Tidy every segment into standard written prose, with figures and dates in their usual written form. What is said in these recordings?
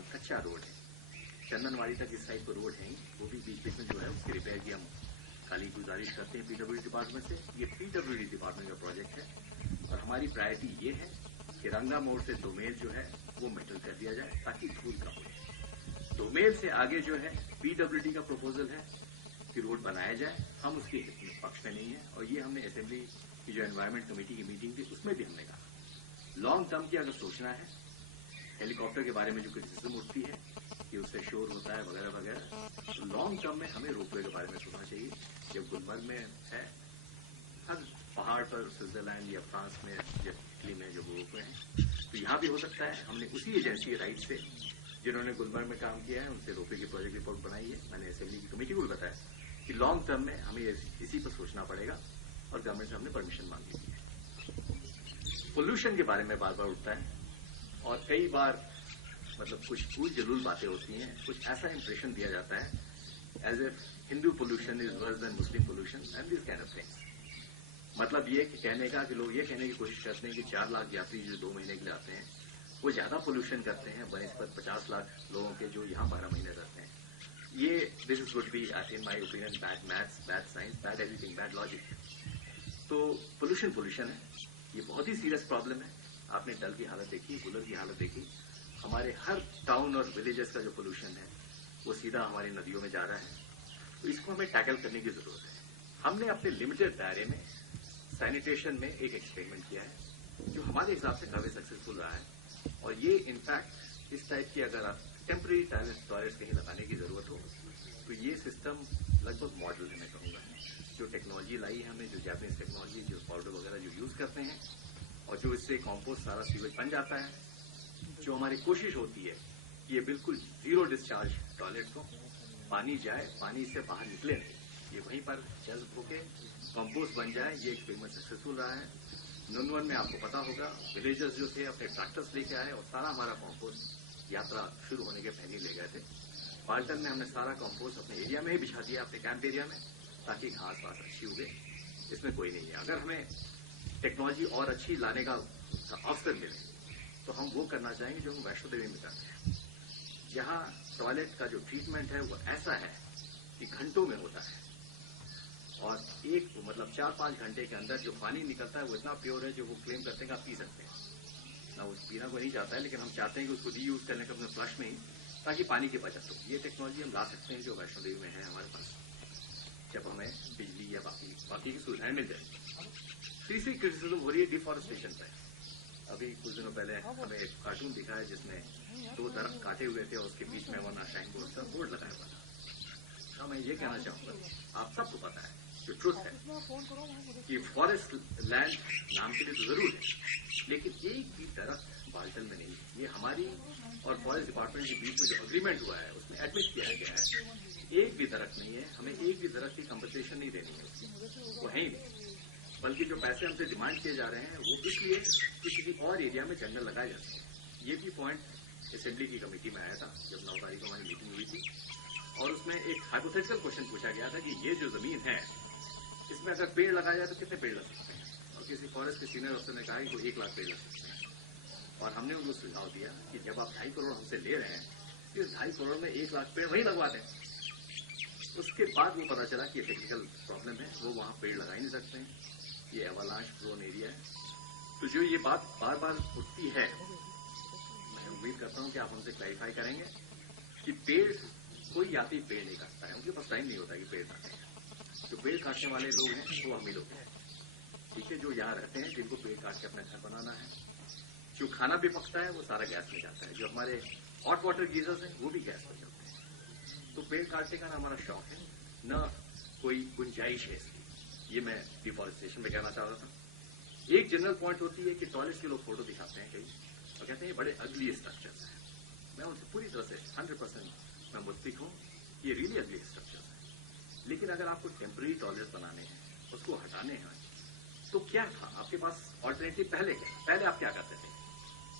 फिलहाल कच्चा रोड है, चंदनवाड़ी तक इस साइड पर रोड है, वो भी बीच बीच में जो है उसकी रिपेयर की हम खाली गुजारिश करते हैं पीडब्ल्यूडी डिपार्टमेंट से। ये पीडब्ल्यूडी डिपार्टमेंट का प्रोजेक्ट है और हमारी प्रायोरिटी ये है कि रंगा मोड़ से दोमेल जो है वो मेटल कर दिया जाए ताकि धूल कम हो। दोमेल से आगे जो है पीडब्ल्यूडी का प्रपोजल है कि रोड बनाया जाए, हम उसके पक्ष में नहीं है। और ये हमने असेंबली की जो एनवायरमेंट कमेटी की मीटिंग थी उसमें भी हमने कहा लॉन्ग टर्म की अगर सोचना है, हेलीकॉप्टर के बारे में जो क्रिटिसिज्म उठती है कि उससे शोर होता है वगैरह वगैरह, तो लॉन्ग टर्म में हमें रोपवे के बारे में सोचना चाहिए। जब गुलमर्ग में है, हर पहाड़ पर स्विट्जरलैंड या फ्रांस में या इटली में जो रोपवे हैं, तो यहां भी हो सकता है। हमने उसी एजेंसी राइट से जिन्होंने गुलमर्ग में काम किया है उनसे रोपवे की प्रोजेक्ट रिपोर्ट बनाई है। मैंने असेंबली की कमेटी को भी बताया कि लॉन्ग टर्म में हमें इसी पर सोचना पड़ेगा और गवर्नमेंट से हमने परमिशन मांगी है। पोल्यूशन के बारे में बार बार उठता है और कई बार मतलब कुछ भूल जरूर बातें होती हैं, कुछ ऐसा इंप्रेशन दिया जाता है as if Hindu pollution is worse than Muslim pollution and this kind of things. मतलब ये कहने का कि लोग ये कहने की कोशिश करते हैं कि 4 लाख यात्री जो 2 महीने के लिए आते हैं वो ज्यादा पोल्यूशन करते हैं बनस्पत 50 लाख लोगों के जो यहां 12 महीने रहते हैं। ये this is would be in my opinion bad maths, bad science, bad everything, bad logic. तो पोल्यूशन है, ये बहुत ही सीरियस प्रॉब्लम है। आपने डल की हालत देखी, बुलर की हालत देखी, हमारे हर टाउन और विलेजेस का जो पोल्यूशन है वो सीधा हमारी नदियों में जा रहा है। तो इसको हमें टैकल करने की जरूरत है। हमने अपने लिमिटेड दायरे में सैनिटेशन में एक एक्सपेरिमेंट किया है जो हमारे हिसाब से काफी सक्सेसफुल रहा है। और ये इनफैक्ट इस टाइप की अगर आप टेम्पररी टॉयलेट्स कहीं लगाने की जरूरत हो तो ये सिस्टम लगभग मॉडल है, मैं कहूंगा। जो टेक्नोलॉजी लाई है हमने, जो जापानीज टेक्नोलॉजी, जो पाउडर वगैरह जो यूज करते हैं और जो इससे कॉम्पोस्ट सारा सीवेज बन जाता है, जो हमारी कोशिश होती है कि ये बिल्कुल जीरो डिस्चार्ज टॉयलेट्स हो, पानी जाए, पानी से बाहर निकले नहीं, ये वहीं पर जल्द होके कंपोस्ट बन जाए। ये एक्सपेरिमेंट सक्सेसफुल रहा है। नुनवन में आपको पता होगा विलेजर्स जो थे अपने ट्रैक्टर्स लेके आए और सारा हमारा कंपोस्ट यात्रा शुरू होने के पहले ले गए थे। पाल्टन में हमने सारा कंपोस्ट अपने एरिया में ही बिछा दिया, अपने कैंप एरिया में, ताकि घास पास अच्छी उगे। इसमें कोई नहीं है। अगर हमें टेक्नोलॉजी और अच्छी लाने का अवसर मिले तो हम वो करना चाहेंगे जो हम वैष्णो देवी में करते हैं। यहाँ टॉयलेट का जो ट्रीटमेंट है वो ऐसा है कि घंटों में होता है और एक मतलब 4-5 घंटे के अंदर जो पानी निकलता है वो इतना प्योर है जो वो क्लेम करते हैं कि आप पी सकते हैं। ना उस पीना को नहीं चाहता है, लेकिन हम चाहते हैं कि उसको रीयूज करने का अपने फ्लश में ही, ताकि पानी की बचत हो। ये टेक्नोलॉजी हम ला सकते हैं जो वैष्णो देवी में है हमारे पास, जब हमें बिजली या बाकी की सुविधाएं मिल जाएगी। तीसरी क्रिटिसिज्म हो रही है डिफॉरेस्टेशन पर। अभी कुछ दिनों पहले हमें एक कार्टून दिखा है जिसमें 2 दरख्त काटे हुए थे और उसके बीच में वो शाइन बोर्ड का बोर्ड लगाया हुआ था। तो मैं ये कहना चाहूंगा, आप सबको पता है जो ट्रुथ है कि फॉरेस्ट लैंड नाम के लिए तो जरूर है, लेकिन एक भी दरख्त बाल्टन में नहीं है। ये हमारी और फॉरेस्ट डिपार्टमेंट के बीच में जो अग्रीमेंट हुआ है उसमें एडमिट किया गया है। एक भी दरख्त नहीं है, हमें एक भी दरख्त की कंपनसेशन नहीं देनी है, वो है ही नहीं। बल्कि जो पैसे हमसे डिमांड किए जा रहे हैं वो इसलिए कि किसी और एरिया में जंगल लगाए जाते हैं। ये भी पॉइंट असेंबली की कमेटी में आया था जब 9 तारीख को हमारी मीटिंग हुई थी और उसमें एक हाइपोथेटिकल क्वेश्चन पूछा गया था कि ये जो जमीन है इसमें अगर पेड़ लगाया जाए तो कितने पेड़ लग सकते हैं। और किसी फॉरेस्ट के सीनियर अफसर ने कहा कि वो 1 लाख पेड़ लग सकते हैं। और हमने उनको सुझाव दिया कि जब आप 2.5 करोड़ हमसे ले रहे हैं तो 2.5 करोड़ में 1 लाख पेड़ वहीं लगवा दें। उसके बाद वो पता चला कि टेक्निकल प्रॉब्लम है, वो वहां पेड़ लगा ही नहीं सकते हैं, ये एवालांच प्रोन एरिया है। तो जो ये बात बार बार उठती है, मैं उम्मीद करता हूं कि आप हमसे क्लैरिफाई करेंगे कि पेड़ कोई यात्री पेड़ नहीं काटता है, उनके पास टाइम नहीं होता कि पेड़ काटें। जो पेड़ काटने वाले लोग हैं वो अमीर लोग हैं, ठीक है, जो यहाँ रहते हैं, जिनको पेड़ काट के अपना घर बनाना है। जो खाना भी पकता है वो सारा गैस में जाता है। जो हमारे हॉट वाटर गीजर्स हैं वो भी गैस पर चलते हैं। तो पेड़ काटने का ना हमारा शौक है, न कोई गुंजाइश है इसकी। ये मैं डिफॉरेस्टेशन में कहना चाह रहा था। एक जनरल पॉइंट होती है कि टॉयलेट्स के लोग फोटो दिखाते हैं कहीं और कहते हैं ये बड़े अगली स्ट्रक्चर्स हैं। मैं उनसे पूरी तरह से 100% मैं मुत्फिक हूं, ये रियली अगली स्ट्रक्चर्स हैं। लेकिन अगर आपको टेम्पररी टॉयलेट्स बनाने हैं, उसको हटाने हैं, तो क्या था आपके पास ऑल्टरनेटिव? पहले आप क्या करते थे?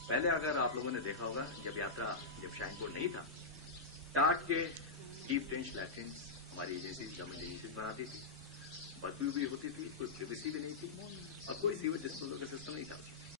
पहले अगर आप लोगों ने देखा होगा जब शाइन बोर्ड नहीं था, टाट के डीप ट्रेंच लैट्रिन्स हमारी एजेंसी गवर्नमेंट एजेंसी बनाती थी, बदबू भी होती थी, कोई प्रिवेसी भी नहीं थी और कोई सीवेज डिस्पोजल का सिस्टम नहीं था।